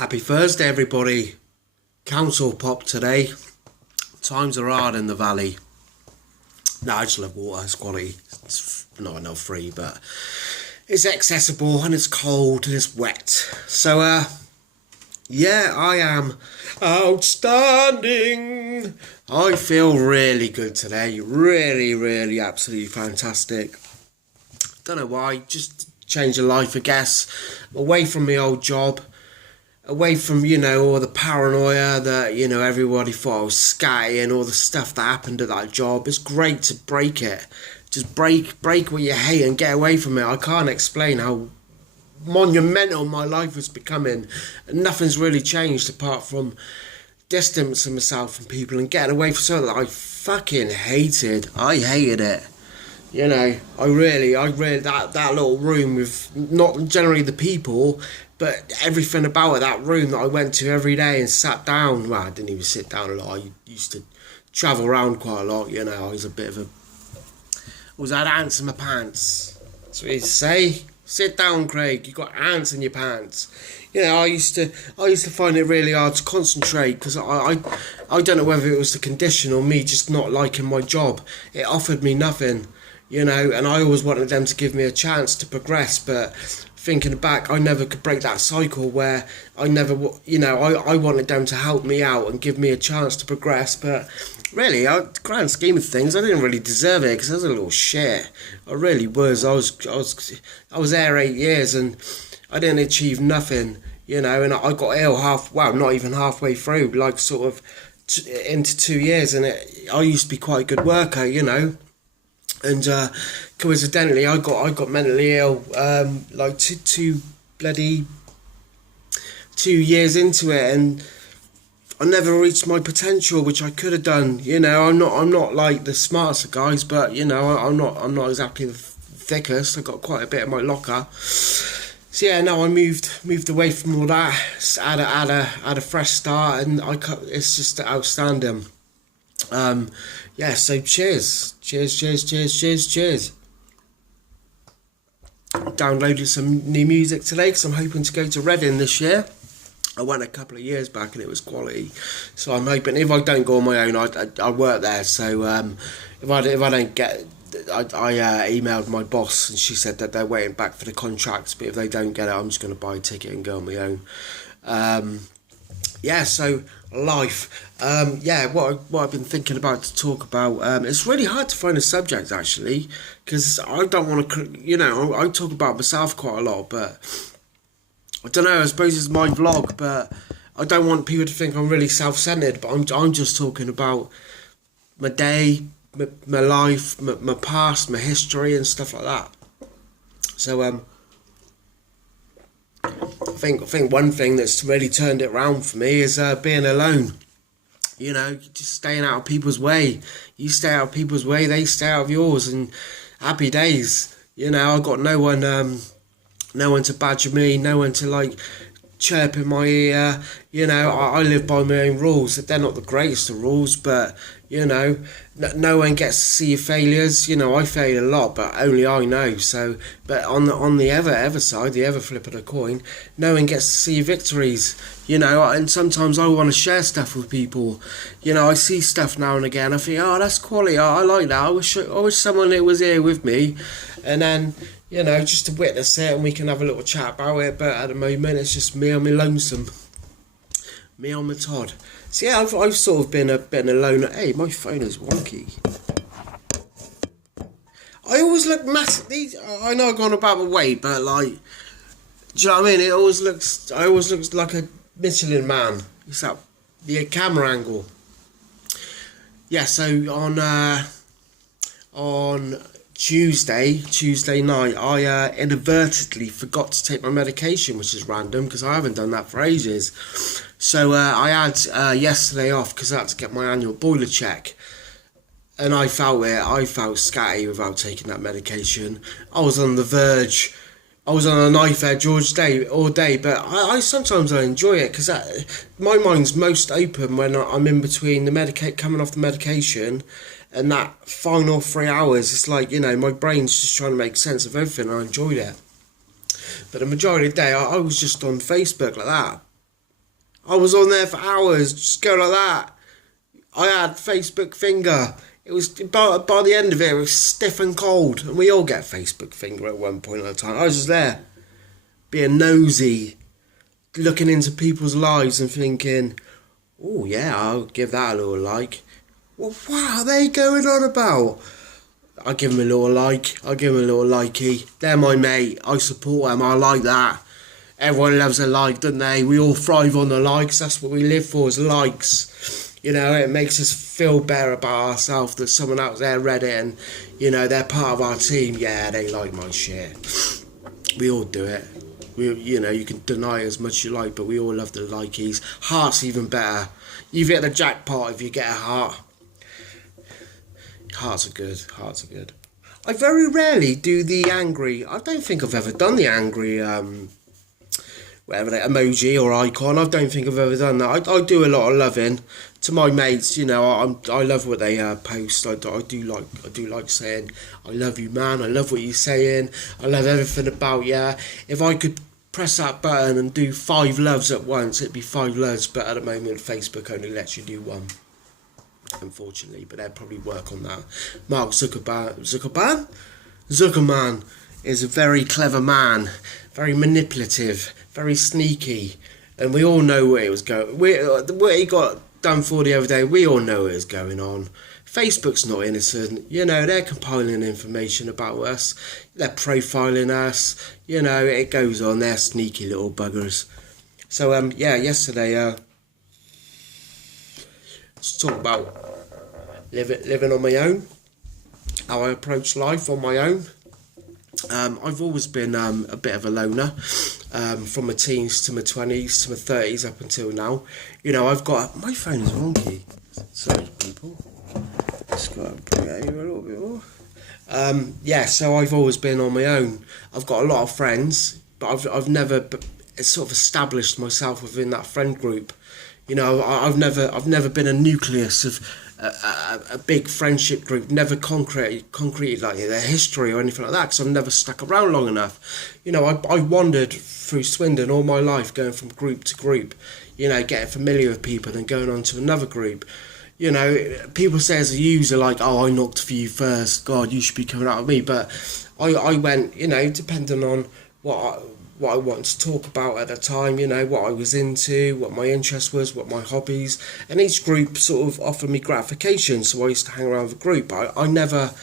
Happy Thursday, everybody. Council pop today. Times are hard in the valley. No, I just love water. It's quality. It's not free, but it's accessible and it's cold and it's wet. So, yeah, I am outstanding. I feel really good today. Really, absolutely fantastic. Don't know why. Just change of life, I guess. Away from my old job. Away from, all the paranoia that, everybody thought I was scatty and all the stuff that happened at that job. It's great to break it. Just break what you hate and get away from it. I can't explain how monumental my life was becoming. And nothing's really changed apart from distancing myself from people and getting away from something that I fucking hated. I hated it. I really, that little room with not generally the people, but everything about it, that room that I went to every day and sat down. Well, I didn't even sit down a lot. I used to travel around quite a lot, I was a bit of I had ants in my pants. That's what you say. Sit down, Craig, you got ants in your pants. I used to find it really hard to concentrate because I don't know whether it was the condition or me just not liking my job. It offered me nothing. And I always wanted them to give me a chance to progress, but thinking back, I never could break that cycle where I never, I wanted them to help me out and give me a chance to progress, but really, the grand scheme of things, I didn't really deserve it because I was a little shit. I really was. I was there 8 years and I didn't achieve nothing, and I got ill not even halfway through, like sort of into 2 years, and I used to be quite a good worker, and coincidentally I got mentally ill like two 2 years into it, and I never reached my potential, which I could have done. I'm not like the smartest of guys, but I'm not exactly the thickest. I got quite a bit in my locker. So yeah, no, I moved away from all that. Had a fresh start, and it's just outstanding. Yeah, so cheers. Downloaded some new music today because I'm hoping to go to Reading this year. I went a couple of years back and it was quality, so I'm hoping if I don't go on my own, I work there. So if I don't get, I emailed my boss and she said that they're waiting back for the contracts, but if they don't get it, I'm just going to buy a ticket and go on my own. Yeah, so life. What I've been thinking about to talk about. It's really hard to find a subject actually, because I don't want to. I talk about myself quite a lot, but I don't know. I suppose it's my vlog, but I don't want people to think I'm really self-centered. But I'm just talking about my day, my life, my past, my history, and stuff like that. So I think one thing that's really turned it around for me is being alone. Just staying out of people's way. You stay out of people's way, they stay out of yours, and happy days. I got no one to badger me, no one to chirp in my ear. I live by my own rules. They're not the greatest of rules, but no one gets to see your failures. I fail a lot, but only I know. So, but on the other side, the other flip of the coin, no one gets to see your victories. And sometimes I want to share stuff with people. I see stuff now and again. I think, oh, that's quality. I like that. I wish someone was here with me, and then just to witness it, and we can have a little chat about it. But at the moment, it's just me on my lonesome. Me on my Todd. So yeah, I've sort of been alone. Hey, my phone is wonky. I always look massive. I know I've gone about my weight, but do you know what I mean? I always looks like a Michelin man. It's that the camera angle. Yeah. So on Tuesday night, I inadvertently forgot to take my medication, which is random because I haven't done that for ages. So I had yesterday off because I had to get my annual boiler check, and I felt scatty without taking that medication. I was on the verge. I was on a knife edge all day, but I sometimes I enjoy it because my mind's most open when I'm in between coming off the medication. And that final 3 hours, it's like, my brain's just trying to make sense of everything. I enjoyed it. But the majority of the day, I was just on Facebook like that. I was on there for hours, just going like that. I had Facebook finger. It was by the end of it, it was stiff and cold, and we all get Facebook finger at one point at a time. I was just there, being nosy, looking into people's lives and thinking, oh yeah, I'll give that a little like. Well, what are they going on about? I give them a little like. I give them a little likey. They're my mate. I support them. I like that. Everyone loves a like, don't they? We all thrive on the likes. That's what we live for, is likes. You know, it makes us feel better about ourselves that someone out there read it and, you know, they're part of our team. Yeah, they like my shit. We all do it. You know, you can deny it as much as you like, but we all love the likeys. Heart's even better. You've hit the jackpot if you get a heart. Hearts are good. Hearts are good. I very rarely do the angry. I don't think I've ever done the angry, whatever that emoji or icon. I don't think I've ever done that. I do a lot of loving to my mates. You know, I love what they post. I do like saying, I love you, man. I love what you're saying. I love everything about you. If I could press that button and do 5 loves at once, it'd be 5 loves. But at the moment, Facebook only lets you do 1. Unfortunately, but they'll probably work on that. Mark Zuckerman is a very clever man, very manipulative, very sneaky, and we all know where it was going. What he got done for the other day, we all know what is going on. Facebook's not innocent, you know, they're compiling information about us, they're profiling us, you know, it goes on, they're sneaky little buggers. So, yesterday, let's talk about living on my own, how I approach life on my own. I've always been a bit of a loner, from my teens to my 20s to my 30s up until now. You know, I've got... My phone is wonky. Sorry, people. Just got to bring it over a little bit more. So I've always been on my own. I've got a lot of friends, but I've never sort of established myself within that friend group. You know, I've never been a nucleus of a big friendship group, never concrete like their history or anything like that, because I've never stuck around long enough. You know, I wandered through Swindon all my life, going from group to group, you know, getting familiar with people and going on to another group. You know, people say as a user, like, oh, I knocked for you first, God, you should be coming out with me. But I went, you know, depending on what I wanted to talk about at the time, you know, what I was into, what my interest was, what my hobbies, and each group sort of offered me gratification, so I used to hang around with a group. I never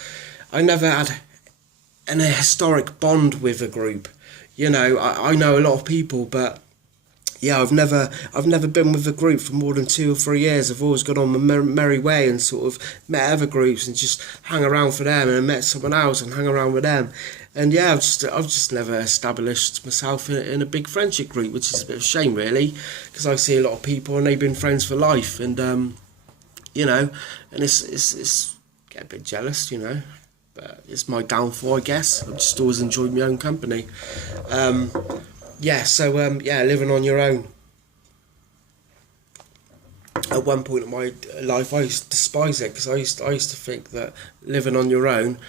had a historic bond with a group. You know, I know a lot of people, but yeah, I've never been with a group for more than 2 or 3 years. I've always gone on my merry way and sort of met other groups and just hung around for them, and I met someone else and hung around with them. And yeah, I've just never established myself in a big friendship group, which is a bit of a shame, really, because I see a lot of people and they've been friends for life, and you know, and it's get a bit jealous, you know, but it's my downfall, I guess. I've just always enjoyed my own company. Living on your own. At one point in my life, I used to despise it, because I used to think that living on your own,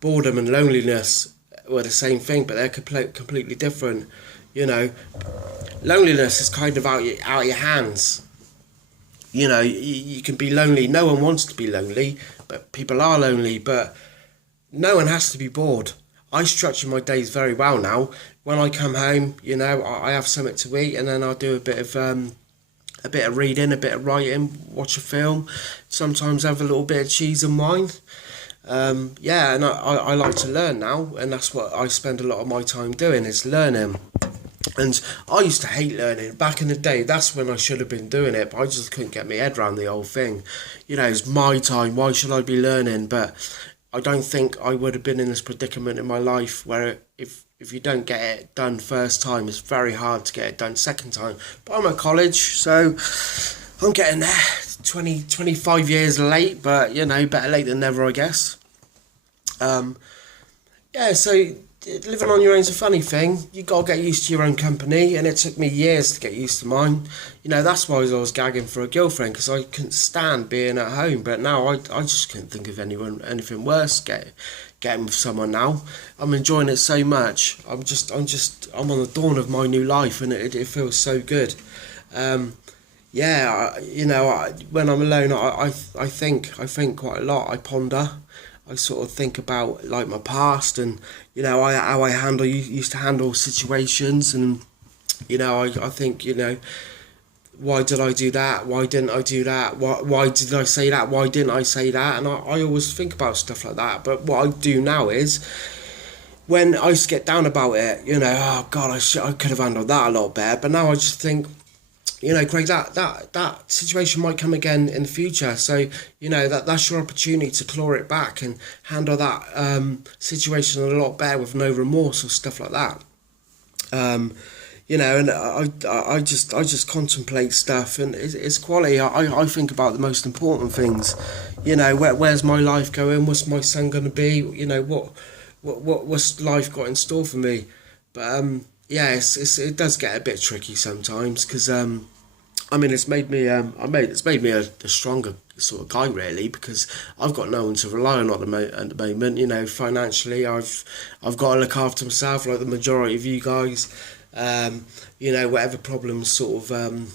boredom and loneliness were the same thing, but they're completely different. You know, loneliness is kind of out your hands. You know, you can be lonely. No one wants to be lonely, but people are lonely. But no one has to be bored. I structure my days very well now. When I come home, you know, I have something to eat, and then I'll do a bit of reading, a bit of writing, watch a film. Sometimes have a little bit of cheese and wine. And I like to learn now, and that's what I spend a lot of my time doing, is learning. And I used to hate learning. Back in the day, that's when I should have been doing it, but I just couldn't get my head around the whole thing. You know, it's my time, why should I be learning? But I don't think I would have been in this predicament in my life where if you don't get it done first time, it's very hard to get it done second time. But I'm at college, so I'm getting there. 25 years late, but, you know, better late than never, I guess. So living on your own is a funny thing. You got to get used to your own company, and it took me years to get used to mine. You know, that's why I was gagging for a girlfriend, because I couldn't stand being at home. But now I just couldn't think of anything worse. Getting with someone now. I'm enjoying it so much. I'm on the dawn of my new life, and it feels so good. yeah, when I'm alone, I think quite a lot. I ponder. I sort of think about like my past and how I used to handle situations, and I think why did I do that? Why didn't I do that? Why did I say that? Why didn't I say that? And I always think about stuff like that. But what I do now is when I used to get down about it, oh God, I could have handled that a lot better. But now I just think, Craig, that situation might come again in the future. So, that's your opportunity to claw it back and handle that situation a lot better with no remorse or stuff like that. And I just contemplate stuff, and it's quality. I think about the most important things. Where's my life going? What's my son going to be? What's life got in store for me? But yeah, it does get a bit tricky sometimes because it's made me it's made me a stronger sort of guy really, because I've got no one to rely on at the moment. Financially, I've got to look after myself like the majority of you guys. Whatever problems sort of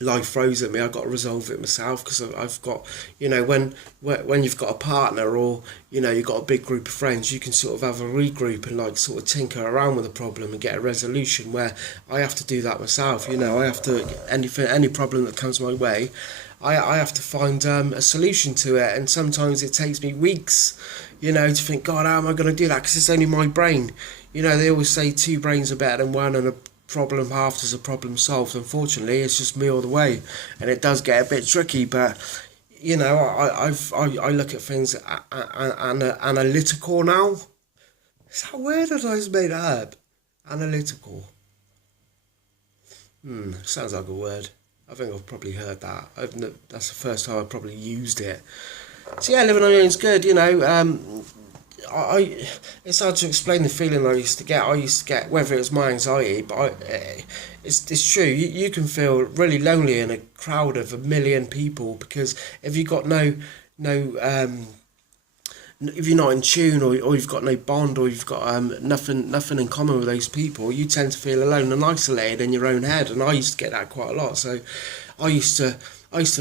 life throws at me, I've got to resolve it myself, because I've got, when you've got a partner, or you've got a big group of friends, you can sort of have a regroup and like sort of tinker around with a problem and get a resolution, where I have to do that myself. I have to, any problem that comes my way, I have to find a solution to it, and sometimes it takes me weeks, to think, God, how am I going to do that? Because it's only my brain. They always say two brains are better than one, and a problem halved is a problem solved. Unfortunately, it's just me all the way, and it does get a bit tricky. But I look at things analytical now. Is that a word, or did I just made that up? Analytical. Sounds like a word. I think I've probably heard that. That's the first time I've probably used it. So yeah, living on your own is good. It's hard to explain the feeling I used to get, whether it was my anxiety, but it's true. You can feel really lonely in a crowd of 1 million people, because if you've got if you're not in tune, or you've got no bond, or you've got nothing in common with those people, you tend to feel alone and isolated in your own head. And I used to get that quite a lot. So I used to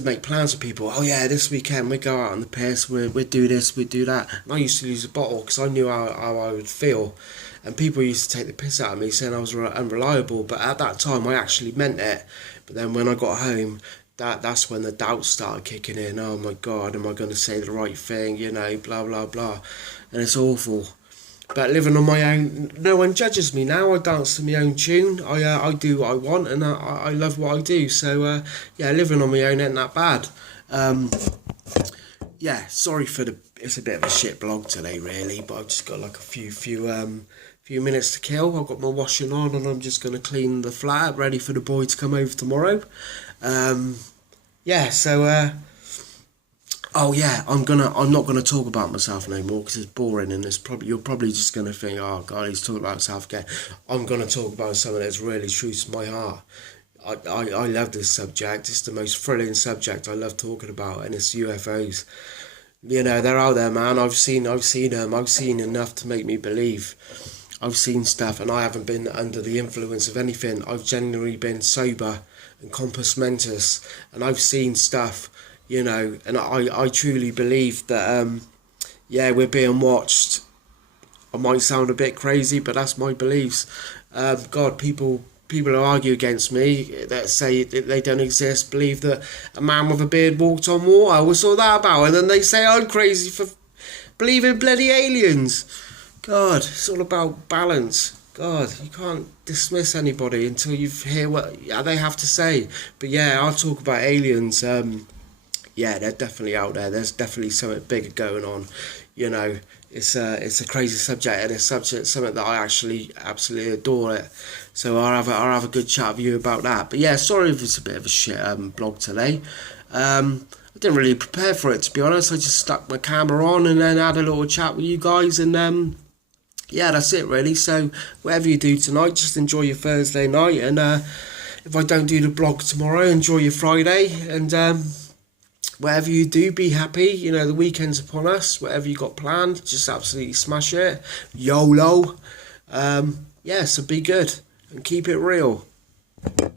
make plans with people. Oh yeah, this weekend we go out on the piss, we'd do this, we'd do that. And I used to lose a bottle because I knew how I would feel. And people used to take the piss out of me, saying I was unreliable. But at that time, I actually meant it. But then when I got home, that's when the doubts started kicking in. Oh my God, am I going to say the right thing? Blah, blah, blah. And it's awful. But living on my own, no one judges me now. I dance to my own tune. I do what I want, and I love what I do. So yeah, living on my own ain't that bad. Yeah, sorry for it's a bit of a shit blog today, really. But I've just got like a few minutes to kill. I've got my washing on, and I'm just going to clean the flat up, ready for the boy to come over tomorrow. Yeah, so oh yeah, I'm not gonna talk about myself no more, because it's boring, and you're probably just gonna think, oh God, he's talking about himself again. I'm gonna talk about something that's really true to my heart. I love this subject. It's the most thrilling subject I love talking about, and it's UFOs. They're out there, man. I've seen them. I've seen enough to make me believe. I've seen stuff, and I haven't been under the influence of anything. I've genuinely been sober and compos mentis, and I've seen stuff, and I truly believe that, yeah, we're being watched. I might sound a bit crazy, but that's my beliefs. God, people who argue against me, that say that they don't exist, believe that a man with a beard walked on water. What's all that about? And then they say I'm crazy for believing bloody aliens. God, it's all about balance. God, you can't dismiss anybody until you hear what they have to say. But yeah, I'll talk about aliens. Yeah, they're definitely out there. There's definitely something bigger going on. It's a crazy subject, and it's something that I actually absolutely adore it. So I'll have a good chat with you about that. But yeah, sorry if it's a bit of a shit blog today. I didn't really prepare for it, to be honest. I just stuck my camera on and then had a little chat with you guys, and yeah, that's it really. So whatever you do tonight, just enjoy your Thursday night, and if I don't do the blog tomorrow, enjoy your Friday, and whatever you do, be happy. The weekend's upon us. Whatever you got planned, just absolutely smash it. YOLO. Yeah, so be good and keep it real.